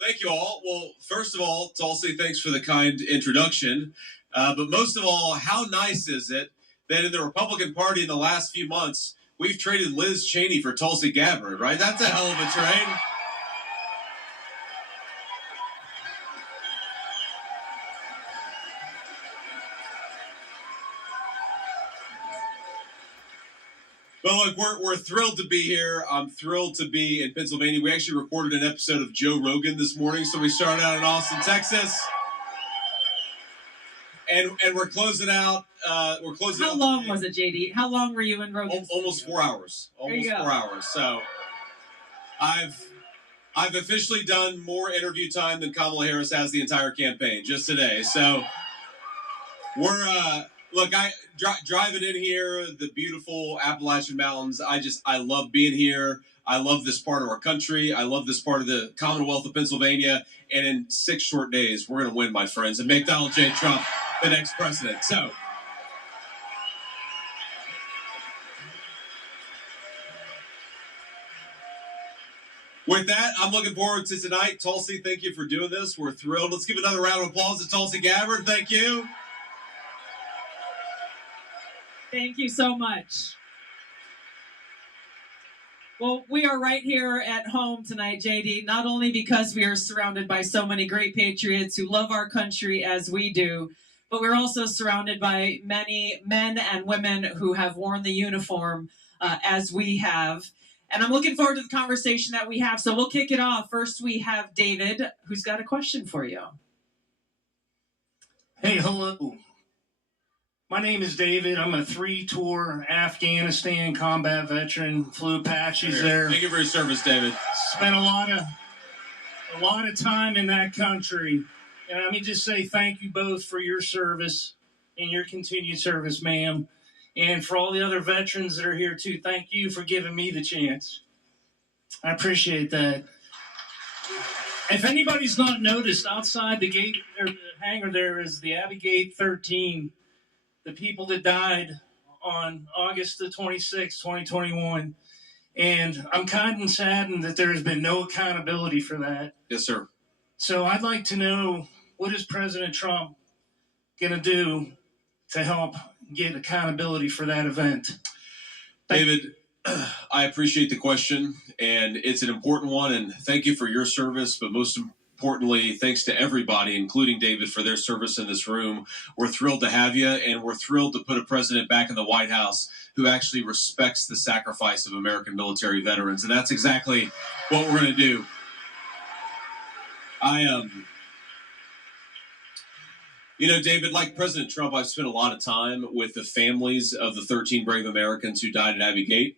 Thank you all. Well, first of all, Tulsi, thanks for the kind introduction. But most of all, how nice is it that in the Republican Party in the last few months, we've traded Liz Cheney for Tulsi Gabbard, right? That's a hell of a trade. Well, look, we're thrilled to be here. I'm thrilled to be in Pennsylvania. We actually recorded an episode of Joe Rogan this morning, so we started out in Austin, Texas, and we're closing out. How long was it, JD? How long were you in Rogan? Almost 4 hours. Almost 4 hours. So, I've officially done more interview time than Kamala Harris has the entire campaign just today. So, we're driving in here, the beautiful Appalachian Mountains. I love being here. I love this part of our country. I love this part of the Commonwealth of Pennsylvania. And in 6 short days, we're going to win, my friends, and make Donald J. Trump the next president. So, with that, I'm looking forward to tonight. Tulsi, thank you for doing this. We're thrilled. Let's give another round of applause to Tulsi Gabbard. Thank you. Thank you so much. Well, we are right here at home tonight, JD, not only because we are surrounded by so many great patriots who love our country as we do, but we're also surrounded by many men and women who have worn the uniform as we have. And I'm looking forward to the conversation that we have. So we'll kick it off. First, we have David, who's got a question for you. Hey, hello. My name is David. I'm a 3-tour Afghanistan combat veteran. Flew Apaches there. Thank you for your service, David. Spent a lot of time in that country. And let me just say thank you both for your service and your continued service, ma'am. And for all the other veterans that are here too, thank you for giving me the chance. I appreciate that. If anybody's not noticed, outside the gate or the hangar there is the Abbey Gate 13. The people that died on August the 26th, 2021. And I'm kind of saddened that there has been no accountability for that. Yes, sir. So I'd like to know, what is President Trump going to do to help get accountability for that event? David, I appreciate the question, and it's an important one, and thank you for your service, but most importantly, thanks to everybody, including David, for their service in this room. We're thrilled to have you, and we're thrilled to put a president back in the White House who actually respects the sacrifice of American military veterans, and that's exactly what we're going to do. David, like President Trump, I've spent a lot of time with the families of the 13 brave Americans who died at Abbey Gate,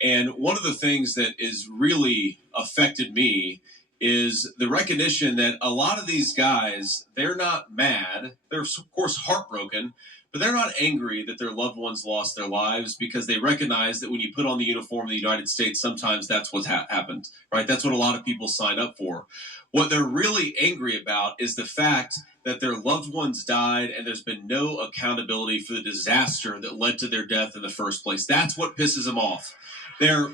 and one of the things that has really affected me is the recognition that a lot of these guys, they're not mad. They're, of course, heartbroken, but they're not angry that their loved ones lost their lives because they recognize that when you put on the uniform of the United States, sometimes that's what happened, right? That's what a lot of people sign up for. What they're really angry about is the fact that their loved ones died and there's been no accountability for the disaster that led to their death in the first place. That's what pisses them off. They're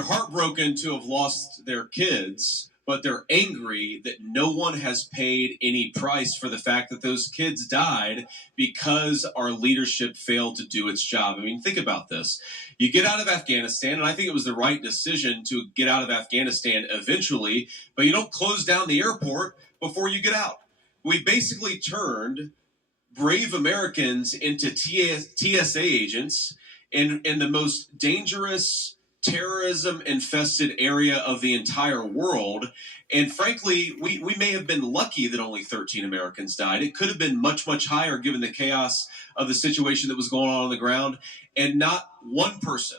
heartbroken to have lost their kids, but they're angry that no one has paid any price for the fact that those kids died because our leadership failed to do its job. I mean, think about this. You get out of Afghanistan, and I think it was the right decision to get out of Afghanistan eventually, but you don't close down the airport before you get out. We basically turned brave Americans into TSA agents in the most dangerous, terrorism-infested area of the entire world. And frankly, we may have been lucky that only 13 Americans died. It could have been much, much higher given the chaos of the situation that was going on the ground. And not one person,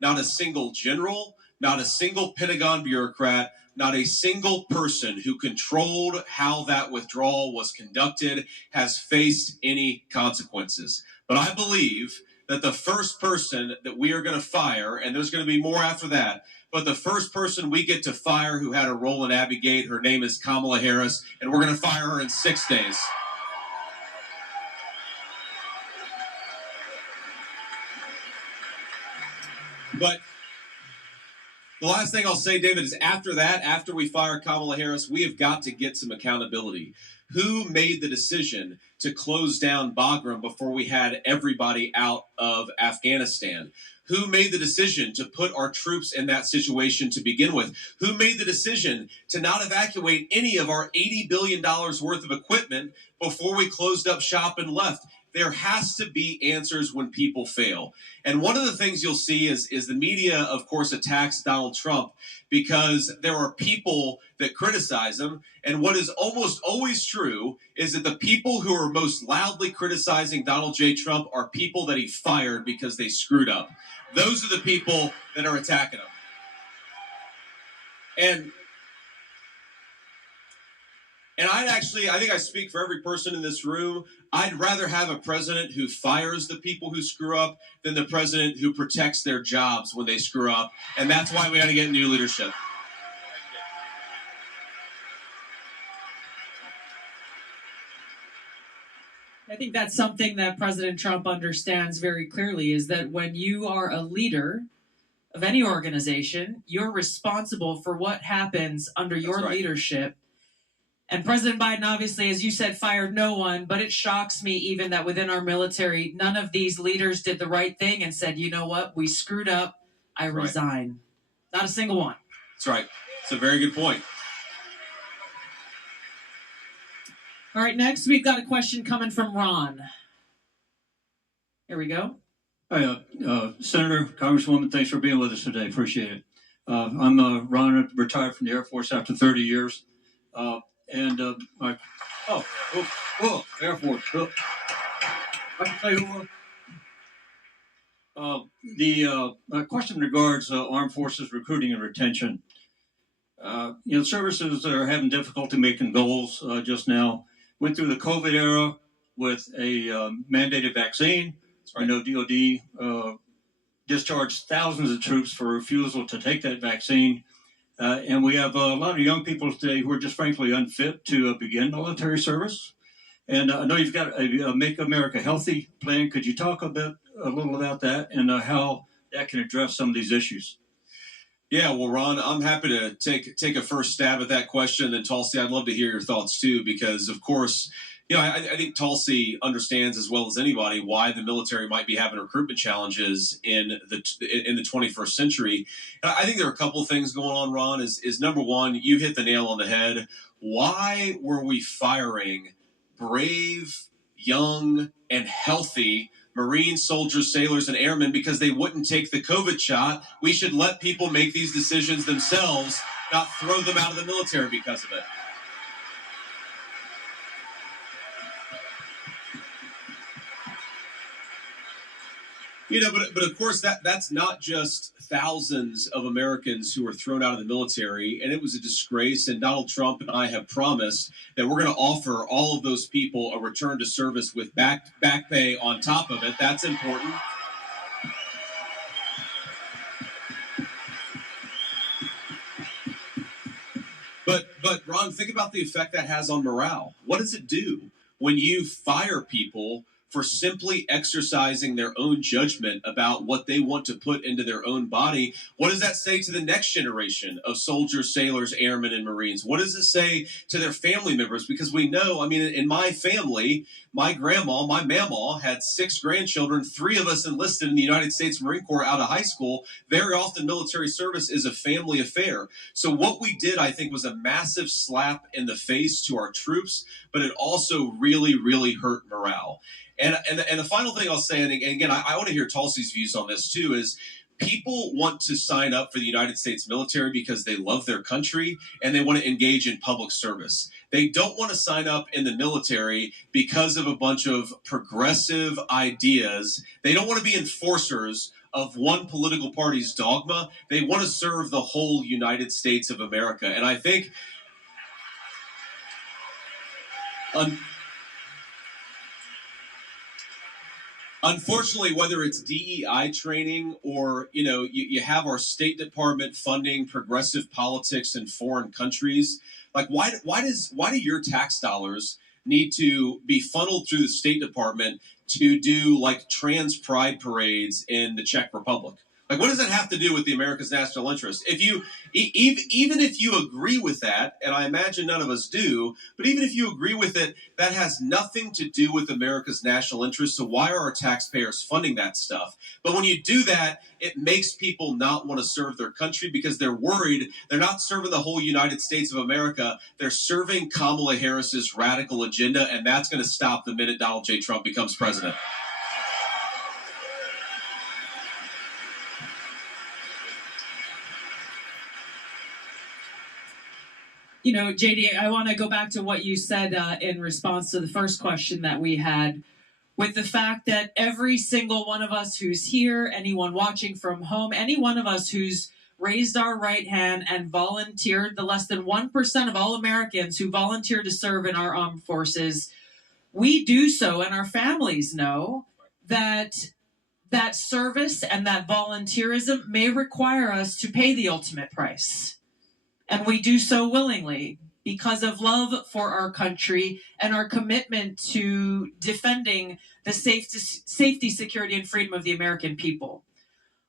not a single general, not a single Pentagon bureaucrat, not a single person who controlled how that withdrawal was conducted has faced any consequences. But I believe that the first person that we are going to fire, and there's going to be more after that, but the first person we get to fire who had a role in Abbey Gate, her name is Kamala Harris, and we're going to fire her in 6 days. But the last thing I'll say, David, is after that, after we fire Kamala Harris, we have got to get some accountability. Who made the decision to close down Bagram before we had everybody out of Afghanistan? Who made the decision to put our troops in that situation to begin with? Who made the decision to not evacuate any of our $80 billion worth of equipment before we closed up shop and left? There has to be answers when people fail. And one of the things you'll see is the media, of course, attacks Donald Trump because there are people that criticize him. And what is almost always true is that the people who are most loudly criticizing Donald J. Trump are people that he fired because they screwed up. Those are the people that are attacking him. And I think I speak for every person in this room. I'd rather have a president who fires the people who screw up than the president who protects their jobs when they screw up. And that's why we got to get new leadership. I think that's something that President Trump understands very clearly, is that when you are a leader of any organization, you're responsible for what happens under your leadership. And President Biden, obviously, as you said, fired no one, but it shocks me even that within our military, none of these leaders did the right thing and said, you know what, we screwed up, I resign. Not a single one. That's right. It's a very good point. All right, next we've got a question coming from Ron. Here we go. Hi, Senator, Congresswoman, thanks for being with us today. Appreciate it. I'm Ron, retired from the Air Force after 30 years. Air Force. I can tell you what. The question regards armed forces recruiting and retention. Services are having difficulty making goals just now. Went through the COVID era with a mandated vaccine. I know DOD discharged thousands of troops for refusal to take that vaccine. And we have a lot of young people today who are just frankly unfit to begin military service. And I know you've got a Make America Healthy plan. Could you talk a little about that and how that can address some of these issues? Yeah, well, Ron, I'm happy to take a first stab at that question. And then Tulsi, I'd love to hear your thoughts too, because of course, I think Tulsi understands as well as anybody why the military might be having recruitment challenges in the 21st century. I think there are a couple of things going on, Ron. Is number one, you hit the nail on the head. Why were we firing brave, young, and healthy Marines, soldiers, sailors, and airmen because they wouldn't take the COVID shot? We should let people make these decisions themselves, not throw them out of the military because of it. But of course that's not just thousands of Americans who were thrown out of the military, and it was a disgrace. And Donald Trump and I have promised that we're going to offer all of those people a return to service with back pay on top of it. That's important. But Ron, think about the effect that has on morale. What does it do when you fire people for simply exercising their own judgment about what they want to put into their own body? What does that say to the next generation of soldiers, sailors, airmen, and Marines? What does it say to their family members? Because we know, in my family, my grandma, my mamaw, had 6 grandchildren. 3 of us enlisted in the United States Marine Corps out of high school. Very often military service is a family affair. So what we did, I think, was a massive slap in the face to our troops, but it also really, really hurt morale. And the final thing I'll say, and again, I want to hear Tulsi's views on this too, is people want to sign up for the United States military because they love their country and they want to engage in public service. They don't want to sign up in the military because of a bunch of progressive ideas. They don't want to be enforcers of one political party's dogma. They want to serve the whole United States of America. And I think unfortunately, whether it's DEI training or, you have our State Department funding progressive politics in foreign countries, like why do your tax dollars need to be funneled through the State Department to do like trans pride parades in the Czech Republic? Like, what does that have to do with the America's national interest? If you, even if you agree with that, and I imagine none of us do, but even if you agree with it, that has nothing to do with America's national interest. So why are our taxpayers funding that stuff? But when you do that, it makes people not want to serve their country because they're worried they're not serving the whole United States of America. They're serving Kamala Harris's radical agenda, and that's going to stop the minute Donald J. Trump becomes president. You know, JD, I want to go back to what you said in response to the first question that we had, with the fact that every single one of us who's here, anyone watching from home, any one of us who's raised our right hand and volunteered, the less than 1% of all Americans who volunteer to serve in our armed forces, we do so, and our families know that that service and that volunteerism may require us to pay the ultimate price. And we do so willingly because of love for our country and our commitment to defending the safety, security, and freedom of the American people.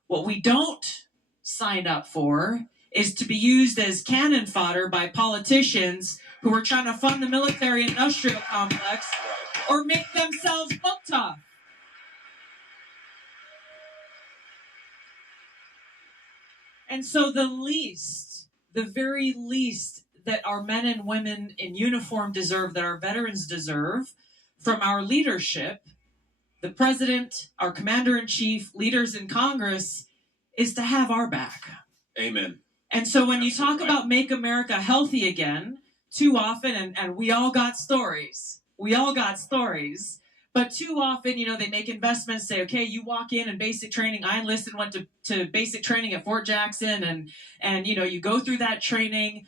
What we don't sign up for is to be used as cannon fodder by politicians who are trying to fund the military-industrial complex or make themselves look tough. And so the very least that our men and women in uniform deserve, that our veterans deserve from our leadership, the president, our commander-in-chief, leaders in Congress, is to have our back. Amen. And so when you talk about make America healthy again, too often, and we all got stories, but too often, you know, they make investments, say, okay, you walk in and basic training. I enlisted, went to basic training at Fort Jackson, and you know, you go through that training,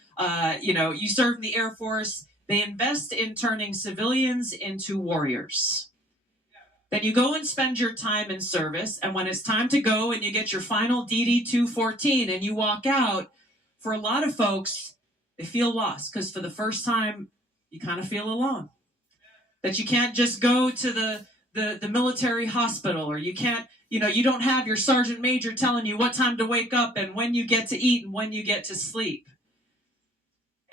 you know, you serve in the Air Force. They invest in turning civilians into warriors. Then you go and spend your time in service, and when it's time to go and you get your final DD-214 and you walk out, for a lot of folks, they feel lost because for the first time, you kind of feel alone. That you can't just go to the military hospital, or you can't, you know, you don't have your sergeant major telling you what time to wake up and when you get to eat and when you get to sleep.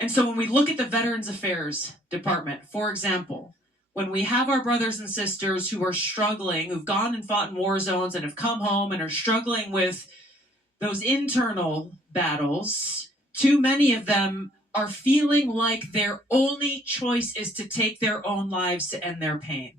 And so when we look at the Veterans Affairs Department, for example, when we have our brothers and sisters who are struggling, who've gone and fought in war zones and have come home and are struggling with those internal battles, too many of them are feeling like their only choice is to take their own lives to end their pain.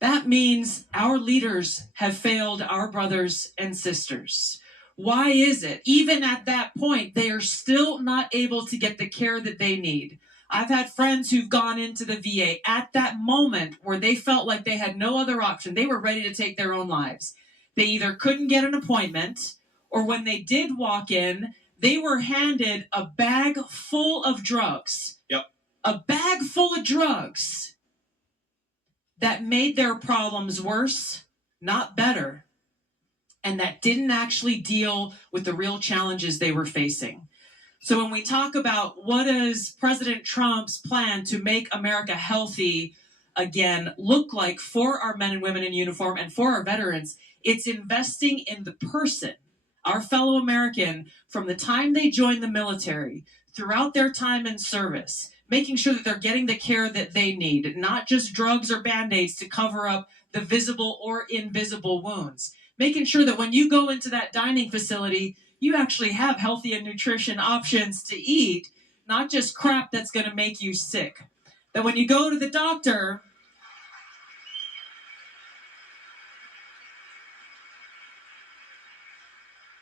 That means our leaders have failed our brothers and sisters. Why is it, even at that point, they are still not able to get the care that they need? I've had friends who've gone into the VA at that moment where they felt like they had no other option. They were ready to take their own lives. They either couldn't get an appointment, or when they did walk in, they were handed a bag full of drugs. Yep. A bag full of drugs that made their problems worse, not better, and that didn't actually deal with the real challenges they were facing. So when we talk about what is President Trump's plan to make America healthy again look like for our men and women in uniform and for our veterans, it's investing in the person, our fellow American, from the time they join the military, throughout their time in service, making sure that they're getting the care that they need, not just drugs or Band-Aids to cover up the visible or invisible wounds. Making sure that when you go into that dining facility, you actually have healthy and nutrition options to eat, not just crap that's going to make you sick. That when you go to the doctor,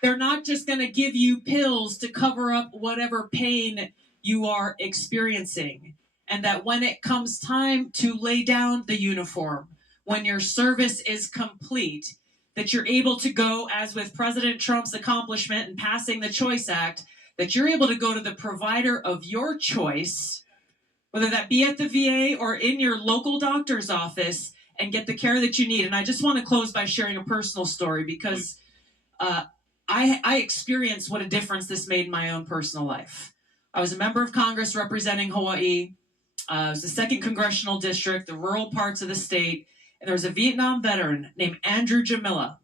they're not just going to give you pills to cover up whatever pain you are experiencing. And that when it comes time to lay down the uniform, when your service is complete, that you're able to go, as with President Trump's accomplishment in passing the Choice Act, that you're able to go to the provider of your choice, whether that be at the VA or in your local doctor's office, and get the care that you need. And I just want to close by sharing a personal story, because I experienced what a difference this made in my own personal life. I was a member of Congress representing Hawaii. It was the 2nd Congressional District, the rural parts of the state. And there was a Vietnam veteran named Andrew Jamila.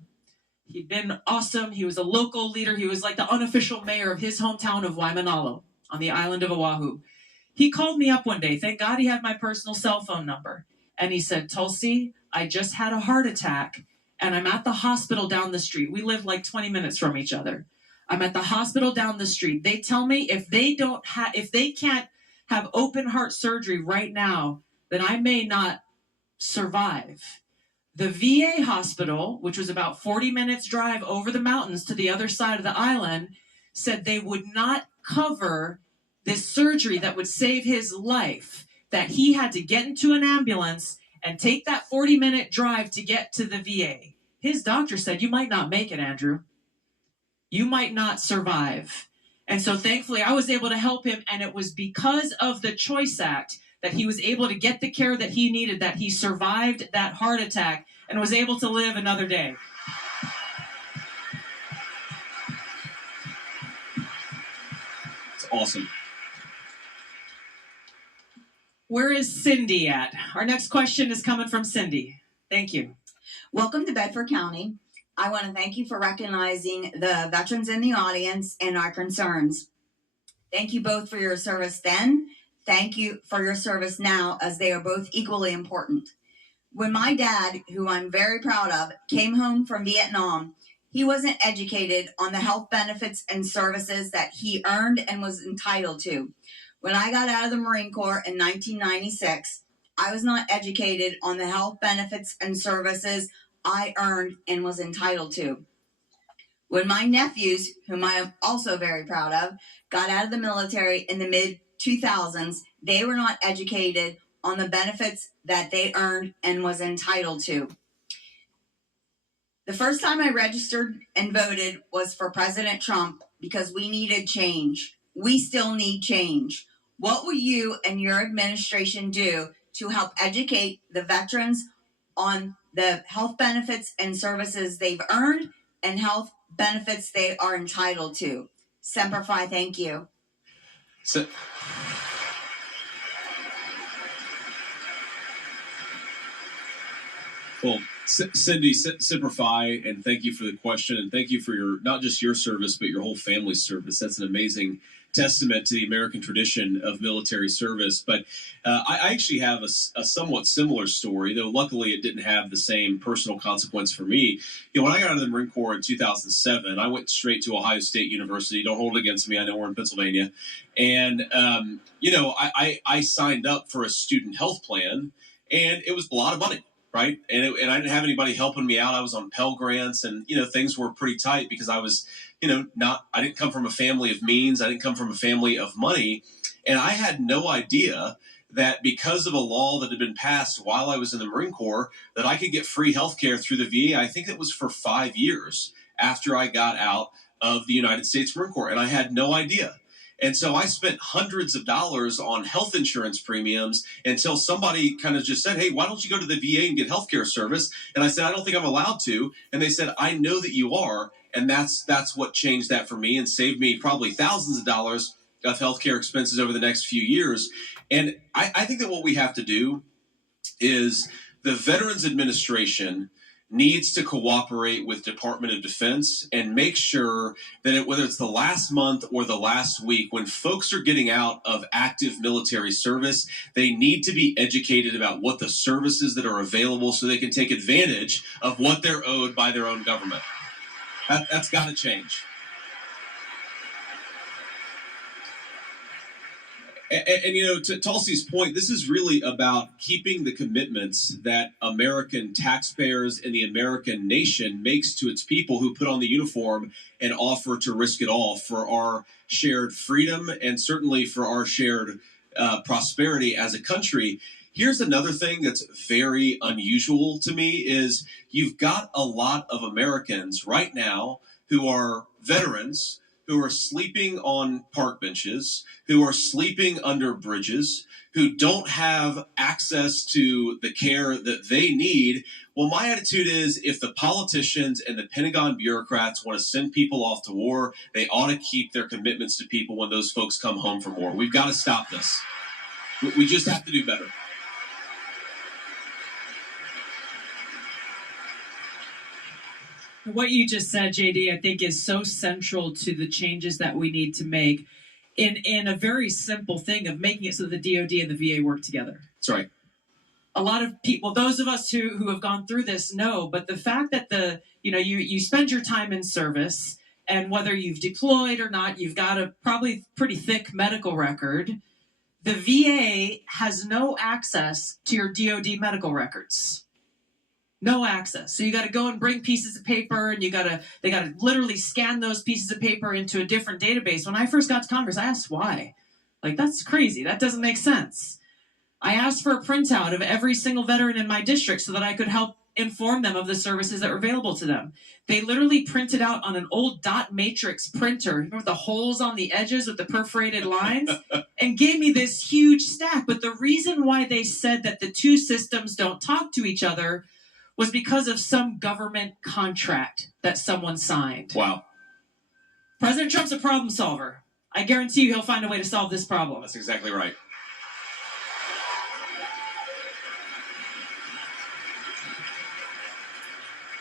He'd been awesome. He was a local leader. He was like the unofficial mayor of his hometown of Waimanalo on the island of Oahu. He called me up one day. Thank God he had my personal cell phone number. And he said, Tulsi, I just had a heart attack and I'm at the hospital down the street. We live like 20 minutes from each other. I'm at the hospital down the street. They tell me if they can't have open heart surgery right now, then I may not survive. The VA hospital, which was about 40 minutes drive over the mountains to the other side of the island, said they would not cover this surgery that would save his life, that he had to get into an ambulance and take that 40-minute drive to get to the VA. His doctor said, you might not make it, Andrew. You might not survive. And so thankfully I was able to help him, and it was because of the Choice Act that he was able to get the care that he needed, that he survived that heart attack and was able to live another day. It's awesome. Where is Cindy at? Our next question is coming from Cindy. Thank you. Welcome to Bedford County. I want to thank you for recognizing the veterans in the audience and our concerns. Thank you both for your service then. Thank you for your service now, as they are both equally important. When my dad, who I'm very proud of, came home from Vietnam, he wasn't educated on the health benefits and services that he earned and was entitled to. When I got out of the Marine Corps in 1996, I was not educated on the health benefits and services I earned and was entitled to. When my nephews, whom I am also very proud of, got out of the military in the mid-2000s, they were not educated on the benefits that they earned and was entitled to. The first time I registered and voted was for President Trump because we needed change. We still need change. What will you and your administration do to help educate the veterans on the health benefits and services they've earned and health benefits they are entitled to? Semper Fi, thank you. Well, Cindy, Semper Fi, and thank you for the question, and thank you for your, not just your service, but your whole family's service. That's an amazing testament to the American tradition of military service. But I actually have a somewhat similar story, though luckily it didn't have the same personal consequence for me. You know, when I got out of the Marine Corps in 2007, I went straight to Ohio State University. Don't hold it against me. I know we're in Pennsylvania. And, you know, I signed up for a student health plan, and it was a lot of money. Right. And I didn't have anybody helping me out. I was on Pell Grants, and, you know, things were pretty tight because I was, you know, I didn't come from a family of means. I didn't come from a family of money. And I had no idea that because of a law that had been passed while I was in the Marine Corps, that I could get free health care through the VA. I think it was for 5 years after I got out of the United States Marine Corps. And I had no idea. And so I spent hundreds of dollars on health insurance premiums until somebody kind of just said, hey, why don't you go to the VA and get healthcare service? And I said, I don't think I'm allowed to. And they said, I know that you are. And that's what changed that for me and saved me probably thousands of dollars of healthcare expenses over the next few years. And I think that what we have to do is the Veterans Administration needs to cooperate with Department of Defense and make sure that whether it's the last month or the last week, when folks are getting out of active military service, they need to be educated about what the services that are available so they can take advantage of what they're owed by their own government. That's got to change. And, you know, to Tulsi's point, this is really about keeping the commitments that American taxpayers and the American nation makes to its people who put on the uniform and offer to risk it all for our shared freedom and certainly for our shared prosperity as a country. Here's another thing that's very unusual to me is you've got a lot of Americans right now who are veterans who are sleeping on park benches, who are sleeping under bridges, who don't have access to the care that they need. Well, my attitude is if the politicians and the Pentagon bureaucrats want to send people off to war, they ought to keep their commitments to people when those folks come home from war. We've got to stop this. We just have to do better. What you just said, JD, I think is so central to the changes that we need to make in a very simple thing of making it so the DOD and the VA work together. That's right. A lot of people, those of us who have gone through this know, but the fact that you spend your time in service, and whether you've deployed or not, you've got a probably pretty thick medical record. The VA has no access to your DOD medical records. No access. So you got to go and bring pieces of paper, and they got to literally scan those pieces of paper into a different database. When I first got to Congress, I asked why. Like, that's crazy. That doesn't make sense. I asked for a printout of every single veteran in my district so that I could help inform them of the services that were available to them. They literally printed out on an old dot matrix printer with the holes on the edges with the perforated lines and gave me this huge stack. But the reason why they said that the two systems don't talk to each other was because of some government contract that someone signed. Wow. President Trump's a problem solver. I guarantee you he'll find a way to solve this problem. That's exactly right.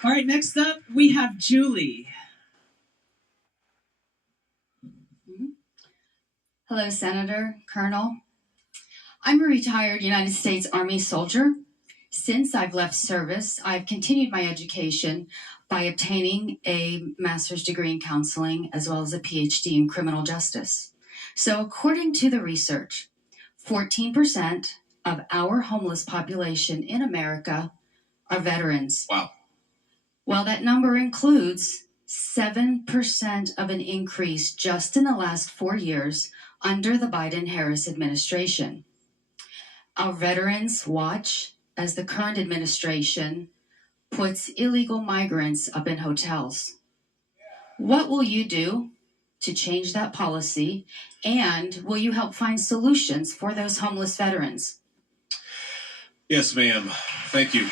All right, next up, we have Julie. Hello, Senator, Colonel. I'm a retired United States Army soldier. Since I've left service, I've continued my education by obtaining a master's degree in counseling as well as a PhD in criminal justice. So according to the research, 14% of our homeless population in America are veterans. Wow. Well, that number includes 7% of an increase just in the last 4 years under the Biden-Harris administration. Our veterans watch as the current administration puts illegal migrants up in hotels. What will you do to change that policy, and will you help find solutions for those homeless veterans? Yes, ma'am. Thank you.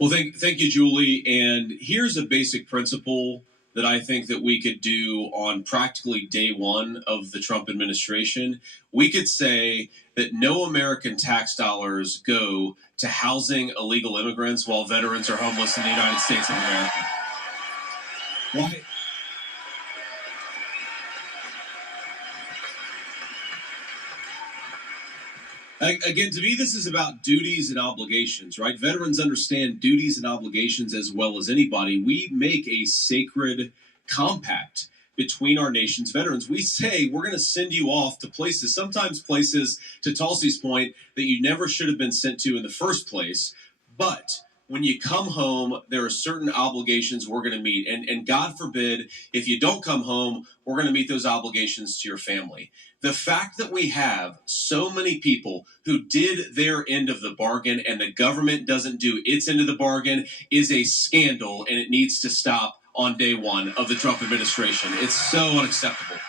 Well, thank you, Julie. And here's a basic principle that I think that we could do on practically day one of the Trump administration. We could say that no American tax dollars go to housing illegal immigrants while veterans are homeless in the United States of America. Why? Again, to me, this is about duties and obligations, right? Veterans understand duties and obligations as well as anybody. We make a sacred compact between our nation's veterans. We say we're going to send you off to places, sometimes places, to Tulsi's point, that you never should have been sent to in the first place. But when you come home, there are certain obligations we're going to meet. And God forbid, if you don't come home, we're going to meet those obligations to your family. The fact that we have so many people who did their end of the bargain and the government doesn't do its end of the bargain is a scandal, and it needs to stop on day one of the Trump administration. It's so unacceptable.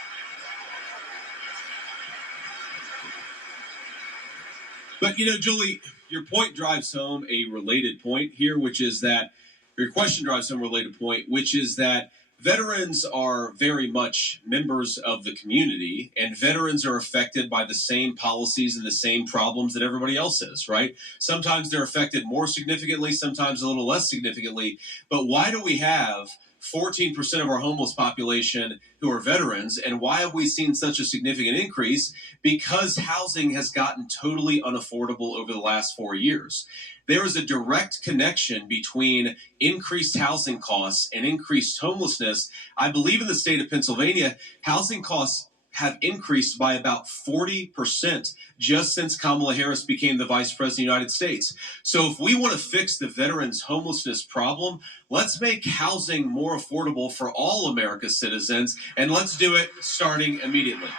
But, Julie, your point drives home a related point here, which is that your question drives home a related point, which is that veterans are very much members of the community, and veterans are affected by the same policies and the same problems that everybody else is, right? Sometimes they're affected more significantly, sometimes a little less significantly. But why do we have 14% of our homeless population who are veterans, and why have we seen such a significant increase? Because housing has gotten totally unaffordable over the last 4 years. There is a direct connection between increased housing costs and increased homelessness. I believe in the state of Pennsylvania, housing costs have increased by about 40% just since Kamala Harris became the vice president of the United States. So if we want to fix the veterans' homelessness problem, let's make housing more affordable for all America's citizens, and let's do it starting immediately.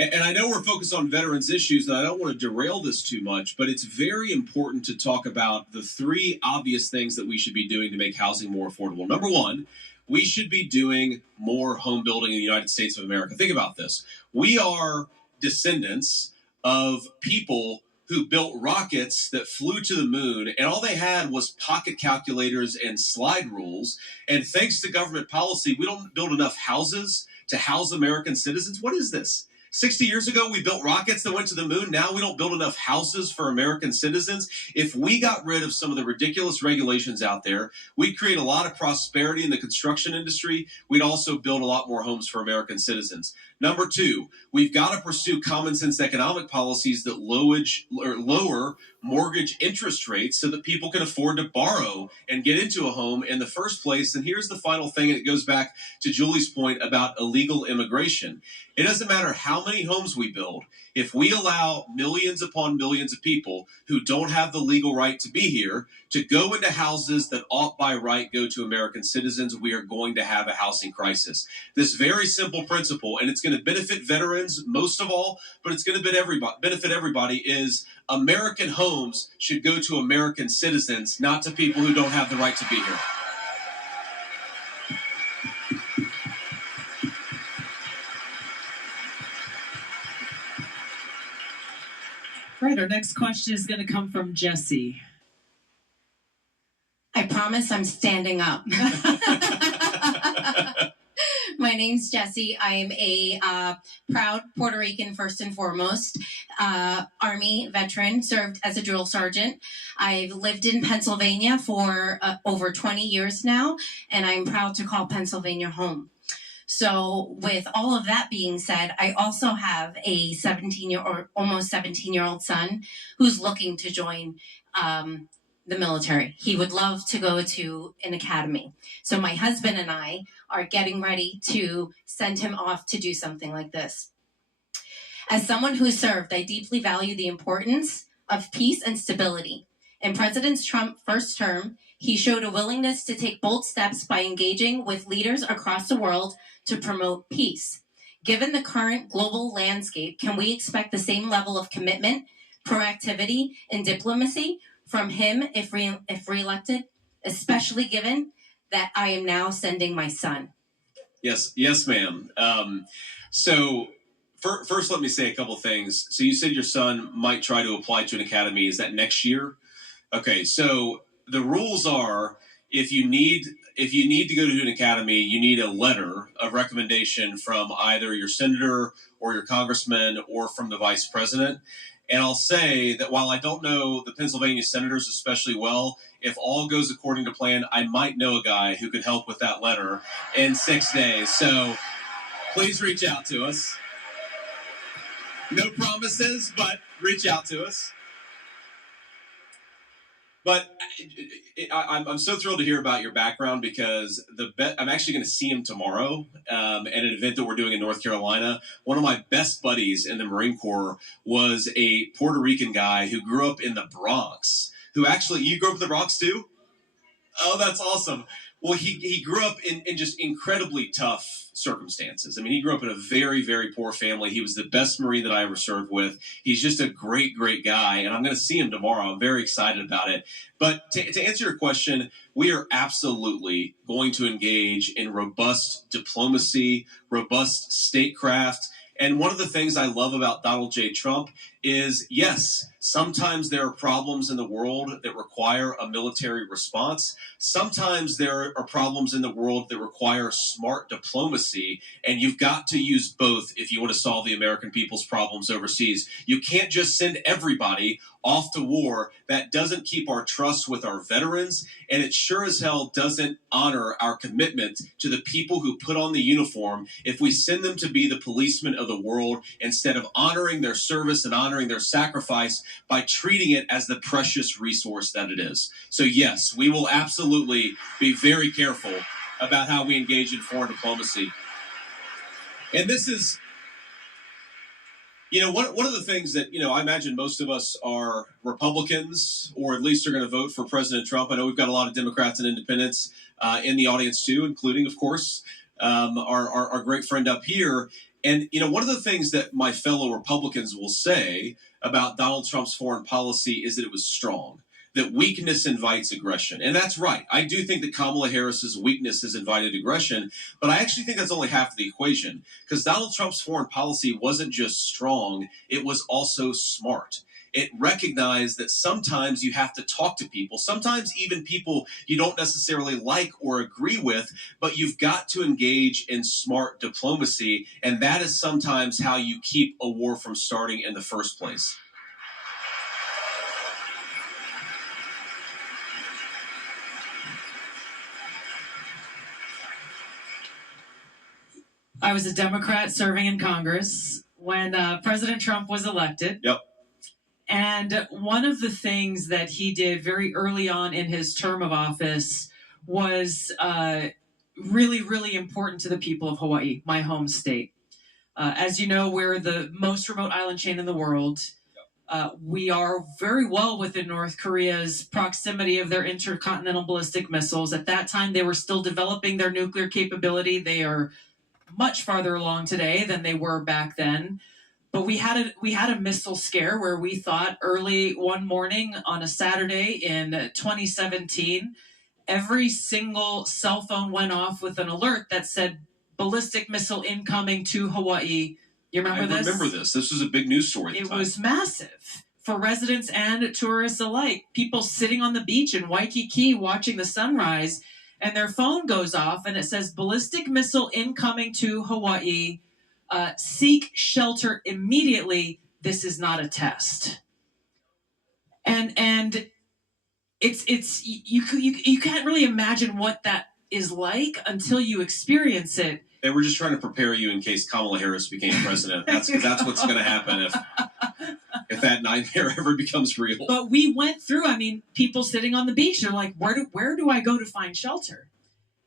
And I know we're focused on veterans issues, and I don't want to derail this too much, but it's very important to talk about the three obvious things that we should be doing to make housing more affordable. Number one, we should be doing more home building in the United States of America. Think about this. We are descendants of people who built rockets that flew to the moon, and all they had was pocket calculators and slide rules. And thanks to government policy, we don't build enough houses to house American citizens? What is this? 60 years ago, we built rockets that went to the moon. Now we don't build enough houses for American citizens. If we got rid of some of the ridiculous regulations out there, we'd create a lot of prosperity in the construction industry. We'd also build a lot more homes for American citizens. Number two, we've got to pursue common sense economic policies that lower mortgage interest rates so that people can afford to borrow and get into a home in the first place. And here's the final thing, and it goes back to Julie's point about illegal immigration. It doesn't matter how many homes we build. If we allow millions upon millions of people who don't have the legal right to be here to go into houses that ought by right go to American citizens, we are going to have a housing crisis. This very simple principle, and it's going to benefit veterans most of all, but it's going to benefit everybody, is American homes should go to American citizens, not to people who don't have the right to be here. Right, our next question is going to come from Jesse. I promise I'm standing up. My name's Jessie. I'm a proud Puerto Rican, first and foremost, Army veteran, served as a drill sergeant. I've lived in Pennsylvania for over 20 years now, and I'm proud to call Pennsylvania home. So with all of that being said, I also have a almost 17-year-old son who's looking to join the military. He would love to go to an academy. So my husband and I are getting ready to send him off to do something like this. As someone who served, I deeply value the importance of peace and stability. In President Trump's first term, he showed a willingness to take bold steps by engaging with leaders across the world to promote peace. Given the current global landscape, can we expect the same level of commitment, proactivity, and diplomacy from him if reelected, especially given that I am now sending my son? Yes, ma'am. First, let me say a couple things. So you said your son might try to apply to an academy. Is that next year? Okay, so the rules are if you need to go to an academy, you need a letter of recommendation from either your senator or your congressman or from the vice president. And I'll say that while I don't know the Pennsylvania senators especially well, if all goes according to plan, I might know a guy who could help with that letter in 6 days. So please reach out to us. No promises, but reach out to us. But I'm so thrilled to hear about your background because I'm actually going to see him tomorrow at an event that we're doing in North Carolina. One of my best buddies in the Marine Corps was a Puerto Rican guy who grew up in the Bronx. You grew up in the Bronx too? Oh, that's awesome. Well, he grew up in just incredibly tough circumstances. I mean, he grew up in a very, very poor family. He was the best Marine that I ever served with. He's just a great, great guy, and I'm going to see him tomorrow. I'm very excited about it. But to answer your question, we are absolutely going to engage in robust diplomacy, robust statecraft. And one of the things I love about Donald J. Trump is, yes, sometimes there are problems in the world that require a military response. Sometimes there are problems in the world that require smart diplomacy, and you've got to use both if you want to solve the American people's problems overseas. You can't just send everybody off to war. That doesn't keep our trust with our veterans, and it sure as hell doesn't honor our commitment to the people who put on the uniform if we send them to be the policemen of the world instead of honoring their service and honoring their sacrifice by treating it as the precious resource that it is. So yes, we will absolutely be very careful about how we engage in foreign diplomacy. And this is, one of the things that, I imagine most of us are Republicans, or at least are going to vote for President Trump. I know we've got a lot of Democrats and independents in the audience too, including, of course, our great friend up here. And, one of the things that my fellow Republicans will say about Donald Trump's foreign policy is that it was strong, that weakness invites aggression. And that's right. I do think that Kamala Harris's weakness has invited aggression, but I actually think that's only half of the equation, because Donald Trump's foreign policy wasn't just strong, it was also smart. it recognized that sometimes you have to talk to people, sometimes even people you don't necessarily like or agree with, but you've got to engage in smart diplomacy, and that is sometimes how you keep a war from starting in the first place. I was a Democrat serving in Congress when President Trump was elected. Yep. And one of the things that he did very early on in his term of office was really, really important to the people of Hawaii, my home state. As you know, we're the most remote island chain in the world. We are very well within North Korea's proximity of their intercontinental ballistic missiles. At that time, they were still developing their nuclear capability. They are much farther along today than they were back then. But we had a missile scare where we thought early one morning on a Saturday in 2017, every single cell phone went off with an alert that said ballistic missile incoming to Hawaii. You remember this? I remember this. This was a big news story at the time. It was massive for residents and tourists alike. People sitting on the beach in Waikiki watching the sunrise, and their phone goes off and it says ballistic missile incoming to Hawaii. Seek shelter immediately. This is not a test. And it's you can't really imagine what that is like until you experience it. They were just trying to prepare you in case Kamala Harris became president. That's what's going to happen if that nightmare ever becomes real. But we went through. I mean, people sitting on the beach. They're like, where do I go to find shelter?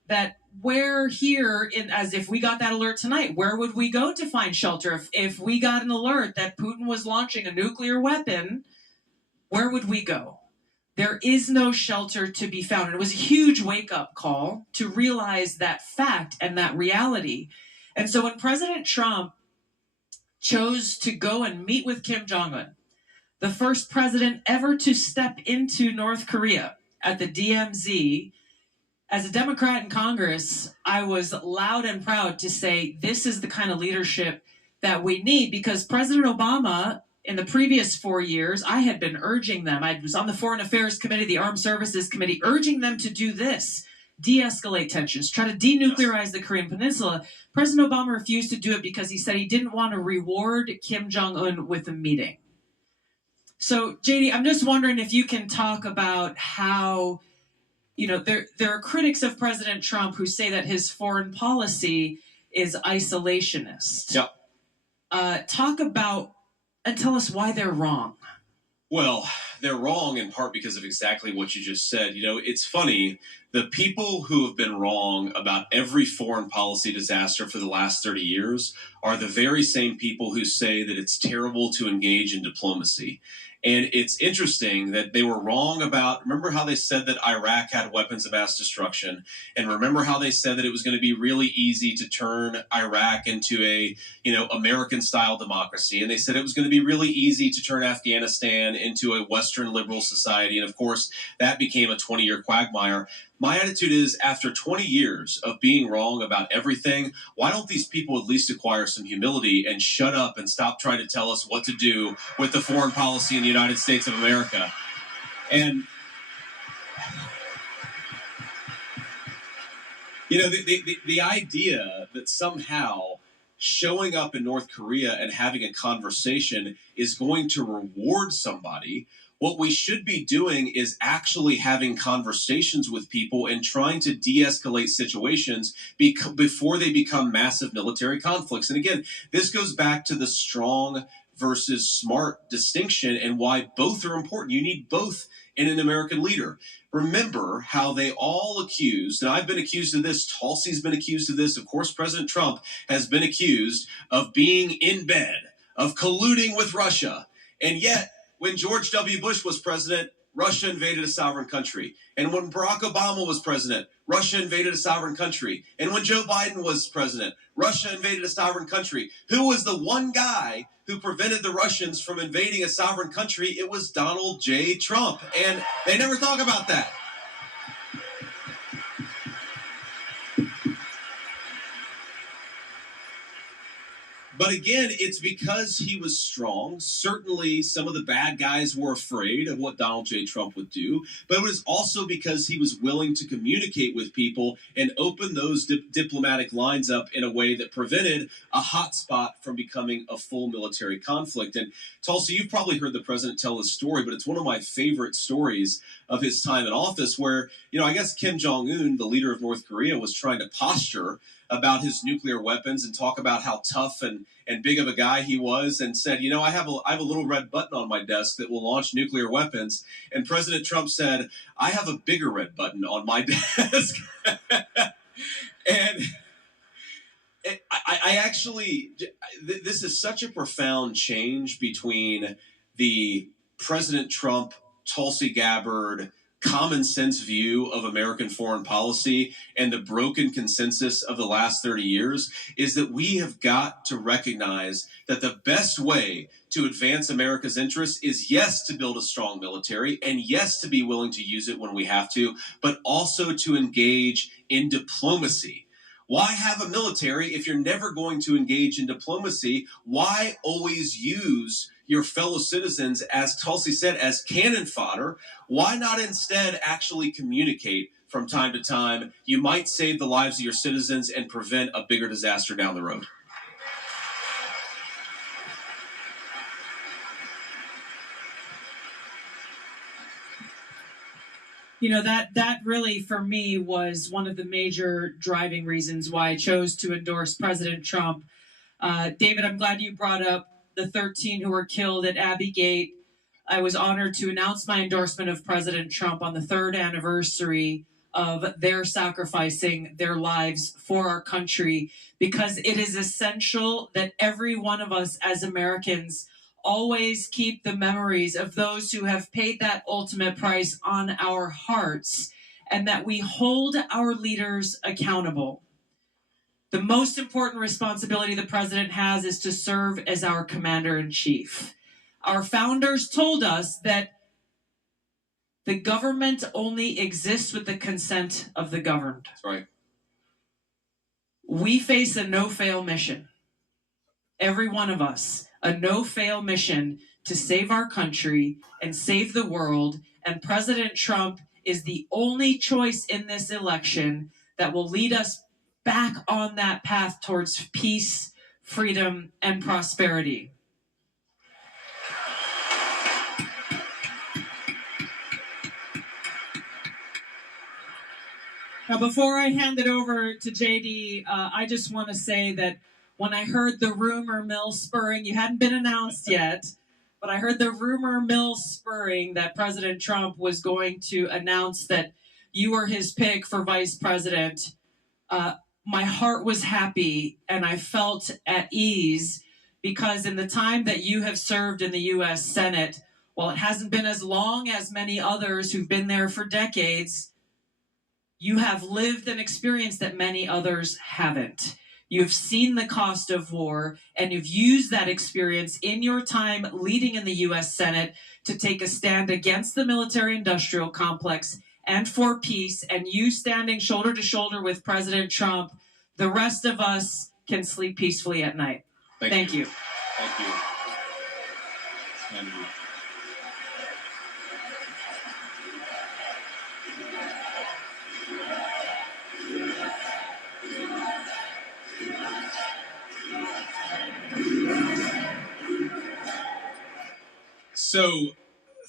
That where here, as if we got that alert tonight, where would we go to find shelter? If we got an alert that Putin was launching a nuclear weapon, where would we go? There is no shelter to be found. And it was a huge wake-up call to realize that fact and that reality. And so when President Trump chose to go and meet with Kim Jong-un, the first president ever to step into North Korea at the DMZ, as a Democrat in Congress, I was loud and proud to say this is the kind of leadership that we need, because President Obama, in the previous 4 years, I had been urging them. I was on the Foreign Affairs Committee, the Armed Services Committee, urging them to do this, de-escalate tensions, try to denuclearize the Korean Peninsula. President Obama refused to do it because he said he didn't want to reward Kim Jong-un with a meeting. So, JD, I'm just wondering if you can talk about how, there are critics of President Trump who say that his foreign policy is isolationist. Yep. Talk about and tell us why they're wrong. Well, they're wrong in part because of exactly what you just said. It's funny. The people who have been wrong about every foreign policy disaster for the last 30 years are the very same people who say that it's terrible to engage in diplomacy. And it's interesting that they were wrong about, remember how they said that Iraq had weapons of mass destruction? And remember how they said that it was going to be really easy to turn Iraq into a, American-style democracy. And they said it was going to be really easy to turn Afghanistan into a Western liberal society. And of course, that became a 20-year quagmire. My attitude is, after 20 years of being wrong about everything, why don't these people at least acquire some humility and shut up and stop trying to tell us what to do with the foreign policy in the United States of America? And, the idea that somehow showing up in North Korea and having a conversation is going to reward somebody. What we should be doing is actually having conversations with people and trying to de-escalate situations before they become massive military conflicts. And again, this goes back to the strong versus smart distinction and why both are important. You need both in an American leader. Remember how they all accused, and I've been accused of this, Tulsi's been accused of this, of course President Trump has been accused of being in bed, of colluding with Russia, and yet when George W. Bush was president, Russia invaded a sovereign country. And when Barack Obama was president, Russia invaded a sovereign country. And when Joe Biden was president, Russia invaded a sovereign country. Who was the one guy who prevented the Russians from invading a sovereign country? It was Donald J. Trump. And they never talk about that. But again, it's because he was strong. Certainly, some of the bad guys were afraid of what Donald J. Trump would do, but it was also because he was willing to communicate with people and open those diplomatic lines up in a way that prevented a hot spot from becoming a full military conflict. And Tulsi, you've probably heard the president tell this story, but it's one of my favorite stories of his time in office where, I guess Kim Jong-un, the leader of North Korea, was trying to posture about his nuclear weapons and talk about how tough and big of a guy he was, and said, I have a little red button on my desk that will launch nuclear weapons. And President Trump said, I have a bigger red button on my desk. And I actually, this is such a profound change between the President Trump, Tulsi Gabbard, common sense view of American foreign policy and the broken consensus of the last 30 years is that we have got to recognize that the best way to advance America's interests is, yes, to build a strong military, and yes, to be willing to use it when we have to, but also to engage in diplomacy. Why have a military if you're never going to engage in diplomacy? Why always use your fellow citizens, as Tulsi said, as cannon fodder? Why not instead actually communicate from time to time? You might save the lives of your citizens and prevent a bigger disaster down the road. That really, for me, was one of the major driving reasons why I chose to endorse President Trump. David, I'm glad you brought up the 13 who were killed at Abbey Gate. I was honored to announce my endorsement of President Trump on the 3rd anniversary of their sacrificing their lives for our country, because it is essential that every one of us as Americans always keep the memories of those who have paid that ultimate price on our hearts, and that we hold our leaders accountable. The most important responsibility the president has is to serve as our commander-in-chief. Our founders told us that the government only exists with the consent of the governed. That's right. We face a no-fail mission. Every one of us, a no-fail mission to save our country and save the world. And President Trump is the only choice in this election that will lead us back on that path towards peace, freedom, and prosperity. Now, before I hand it over to JD, I just want to say that when I heard the rumor mill spurring, you hadn't been announced yet, but I heard the rumor mill spurring that President Trump was going to announce that you were his pick for vice president. My heart was happy and I felt at ease, because in the time that you have served in the U.S. Senate, while it hasn't been as long as many others who've been there for decades, you have lived an experience that many others haven't. You've seen the cost of war, and you've used that experience in your time leading in the U.S. Senate to take a stand against the military-industrial complex and for peace, and you standing shoulder to shoulder with President Trump, the rest of us can sleep peacefully at night. Thank you. Thank you. Thank you. So,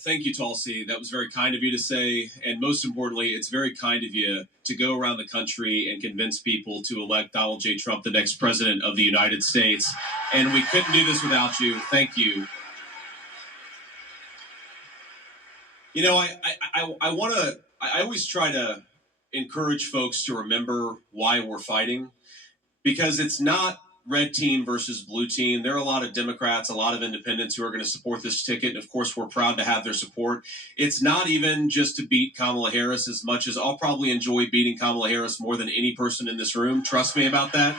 thank you, Tulsi. That was very kind of you to say. And most importantly, it's very kind of you to go around the country and convince people to elect Donald J. Trump the next president of the United States. And we couldn't do this without you. Thank you. I always try to encourage folks to remember why we're fighting, because it's not red team versus blue team. There are a lot of Democrats, a lot of independents who are going to support this ticket. And of course, we're proud to have their support. It's not even just to beat Kamala Harris, as much as I'll probably enjoy beating Kamala Harris more than any person in this room. Trust me about that.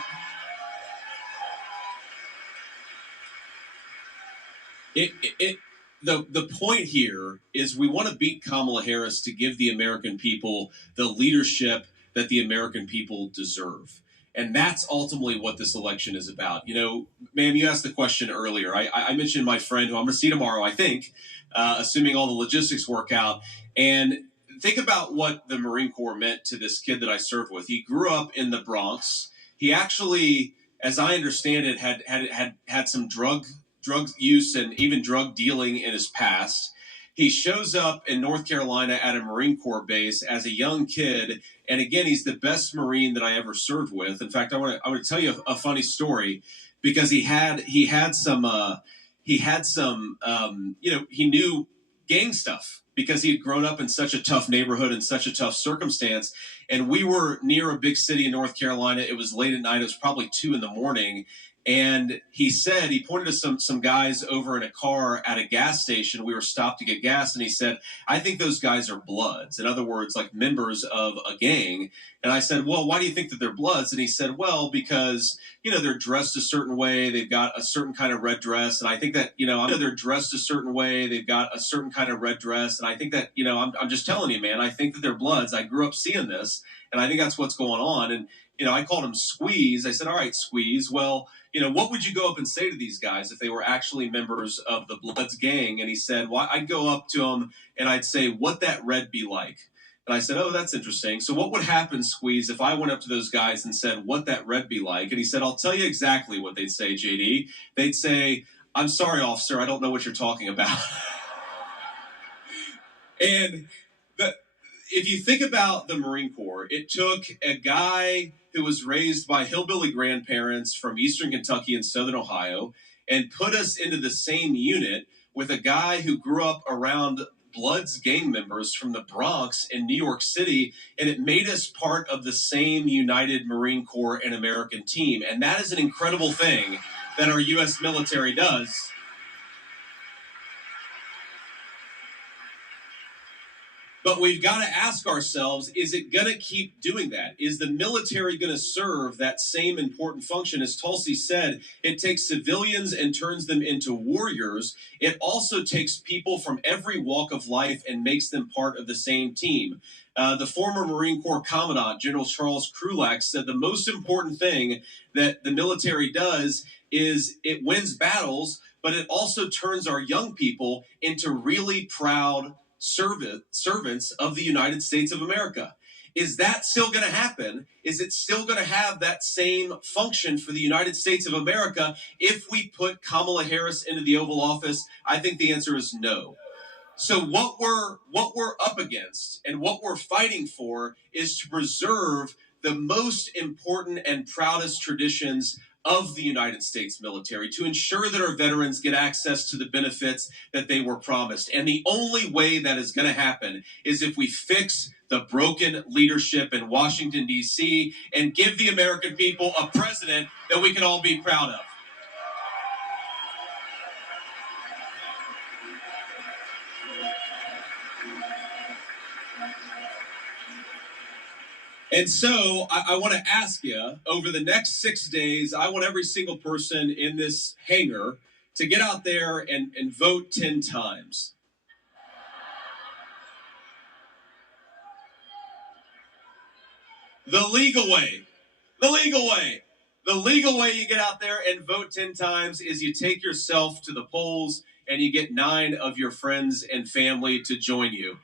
The point here is we want to beat Kamala Harris to give the American people the leadership that the American people deserve. And that's ultimately what this election is about. You know, ma'am, you asked the question earlier. I mentioned my friend who I'm going to see tomorrow, I think, assuming all the logistics work out. And think about what the Marine Corps meant to this kid that I served with. He grew up in the Bronx. He actually, as I understand it, had some drug use and even drug dealing in his past. He shows up in North Carolina at a Marine Corps base as a young kid, and again, he's the best Marine that I ever served with. In fact, I want to tell you a funny story, because he had some he knew gang stuff because he had grown up in such a tough neighborhood and such a tough circumstance. And we were near a big city in North Carolina. It was late at night. It was probably 2 a.m. And he said, he pointed to some guys over in a car at a gas station. We were stopped to get gas. And he said, I think those guys are Bloods. In other words, like members of a gang. And I said, well, why do you think that they're Bloods? And he said, well, because, they're dressed a certain way. They've got a certain kind of red dress. And I think that, they're dressed a certain way. They've got a certain kind of red dress. And I think that, I'm just telling you, man, I think that they're Bloods. I grew up seeing this. And I think that's what's going on. And, I called him Squeeze. I said, all right, Squeeze. Well, what would you go up and say to these guys if they were actually members of the Bloods gang? And he said, well, I'd go up to them and I'd say, what that red be like? And I said, oh, that's interesting. So what would happen, Squeeze, if I went up to those guys and said, what that red be like? And he said, I'll tell you exactly what they'd say, JD. They'd say, I'm sorry, officer, I don't know what you're talking about. And if you think about the Marine Corps, it took a guy who was raised by hillbilly grandparents from eastern Kentucky and southern Ohio and put us into the same unit with a guy who grew up around Bloods gang members from the Bronx in New York City, and it made us part of the same United Marine Corps and American team. And that is an incredible thing that our U.S. military does. But we've got to ask ourselves, is it going to keep doing that? Is the military going to serve that same important function? As Tulsi said, it takes civilians and turns them into warriors. It also takes people from every walk of life and makes them part of the same team. The former Marine Corps Commandant, General Charles Krulak, said the most important thing that the military does is it wins battles, but it also turns our young people into really proud servants of the United States of America. Is that still going to happen? Is it still going to have that same function for the United States of America if we put Kamala Harris into the Oval Office? I think the answer is no. So what we're up against and what we're fighting for is to preserve the most important and proudest traditions of the United States military, to ensure that our veterans get access to the benefits that they were promised. And the only way that is going to happen is if we fix the broken leadership in Washington, D.C., and give the American people a president that we can all be proud of. And so I want to ask you, over the next 6 days, I want every single person in this hangar to get out there and vote 10 times. The legal way. The legal way. The legal way you get out there and vote 10 times is you take yourself to the polls and you get 9 of your friends and family to join you.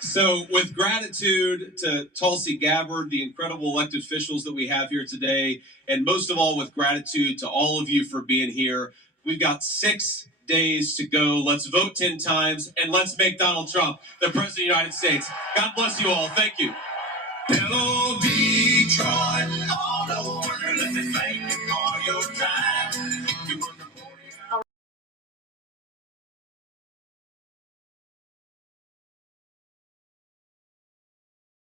So with gratitude to Tulsi Gabbard, the incredible elected officials that we have here today, and most of all with gratitude to all of you for being here, we've got 6 days to go. Let's vote 10 times, and let's make Donald Trump the President of the United States. God bless you all. Thank you. Hello, Detroit. All the workers, let me thank